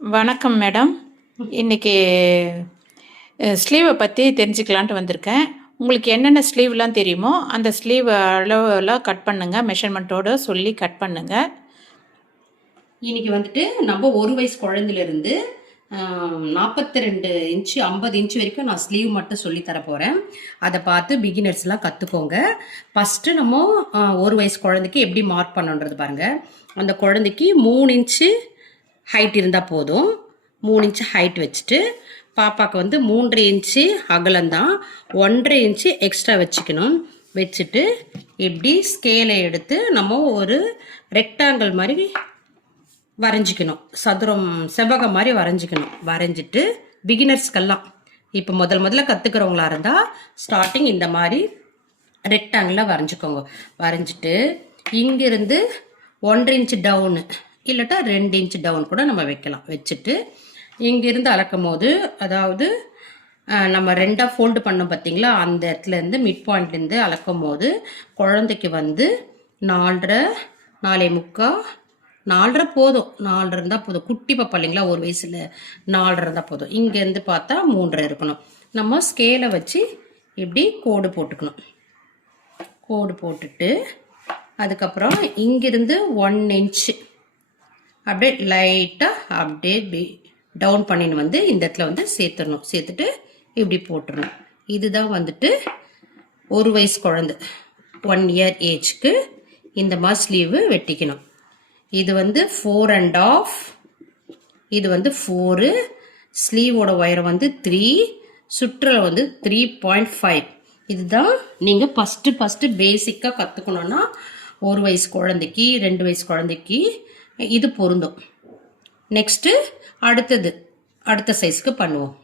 வணக்கம் மேடம். இன்னைக்கு ஸ்லீவை பற்றி தெரிஞ்சுக்கலான்ட்டு வந்திருக்கேன். உங்களுக்கு என்னென்ன ஸ்லீவ்லாம் தெரியுமோ அந்த ஸ்லீவ் அளவெல்லாம் கட் பண்ணுங்கள் மெஷர்மெண்ட்டோடு சொல்லி கட் பண்ணுங்கள் இன்றைக்கி வந்துட்டு நம்ம ஒரு வயசு குழந்தையிலேருந்து நாற்பத்தி ரெண்டு இன்ச்சு ஐம்பது இன்ச்சு வரைக்கும் நான் ஸ்லீவ் மட்டும் சொல்லி போகிறேன் அதை பார்த்து பிகினர்ஸ்லாம் கற்றுக்கோங்க ஃபஸ்ட்டு நம்ம ஒரு வயசு குழந்தைக்கு எப்படி மார்க் பண்ணணுன்றது பாருங்கள் அந்த குழந்தைக்கு மூணு இன்ச்சு ஹைட் இருந்தால் போதும். மூணு இன்ச்சு ஹைட் வச்சுட்டு பாப்பாக்கு வந்து மூன்றரை இன்ச்சு அகலந்தான் ஒன்றரை இன்ச்சு எக்ஸ்ட்ரா வச்சுக்கணும். வச்சுட்டு இப்படி ஸ்கேலை எடுத்து நம்ம ஒரு ரெக்டாங்கிள் மாதிரி வரைஞ்சிக்கணும். சதுரம் செவ்வகம் மாதிரி வரைஞ்சிக்கணும். வரைஞ்சிட்டு பிகினர்ஸ்க்கெல்லாம் இப்போ முதல் முதல்ல கற்றுக்கிறவங்களா இருந்தால் ஸ்டார்டிங் இந்த மாதிரி ரெக்டாங்கிளாக வரைஞ்சிக்கோங்க. வரைஞ்சிட்டு இங்கிருந்து ஒன்றரை இன்ச்சு டவுனு இல்லாட்டா ரெண்டு இன்ச் டவுன் கூட நம்ம வைக்கலாம். வச்சுட்டு இங்கிருந்து அளக்கும் போது அதாவது நம்ம ரெண்டாக ஃபோல்டு பண்ணோம் பார்த்தீங்களா அந்த இடத்துலேருந்து மிட் பாயிண்ட்லேருந்து அளக்கும் போது குழந்தைக்கு வந்து நாலரை நாலே முக்கால் நாலரை போதும். நாலரை இருந்தால் போதும். குட்டி பாப்பா இல்லைங்களா? ஒரு வயசில் நாலரை இருந்தால் போதும். இங்கேருந்து பார்த்தா மூன்றரை இருக்கணும். நம்ம ஸ்கேலை வச்சு இப்படி கோடு போட்டுக்கணும். கோடு போட்டுட்டு அதுக்கப்புறம் இங்கிருந்து ஒன் இன்ச்சு அப்படியே லைட்டாக அப்படியே இப்படி டவுன் பண்ணின்னு வந்து இந்த இடத்துல வந்து சேர்த்துடணும். சேர்த்துட்டு இப்படி போட்டுடணும். இதுதான் வந்துட்டு ஒரு வயசு குழந்தை. ஒன் இயர் ஏஜ்க்கு இந்த மாதிரி ஸ்லீவு வெட்டிக்கணும். இது வந்து ஃபோர் அண்ட் ஆஃப் இது வந்து ஃபோரு ஸ்லீவோட உயரம் வந்து த்ரீ சுற்றுலா வந்து த்ரீ பாயிண்ட் ஃபைவ் இதுதான் நீங்கள் ஃபஸ்ட்டு ஃபஸ்ட்டு பேசிக்காக கற்றுக்கணுன்னா ஒரு வயசு குழந்தைக்கு ரெண்டு வயசு குழந்தைக்கு இது பொருந்தும். நெக்ஸ்ட்டு அடுத்தது அடுத்த சைஸ்க்கு பண்ணுவோம்.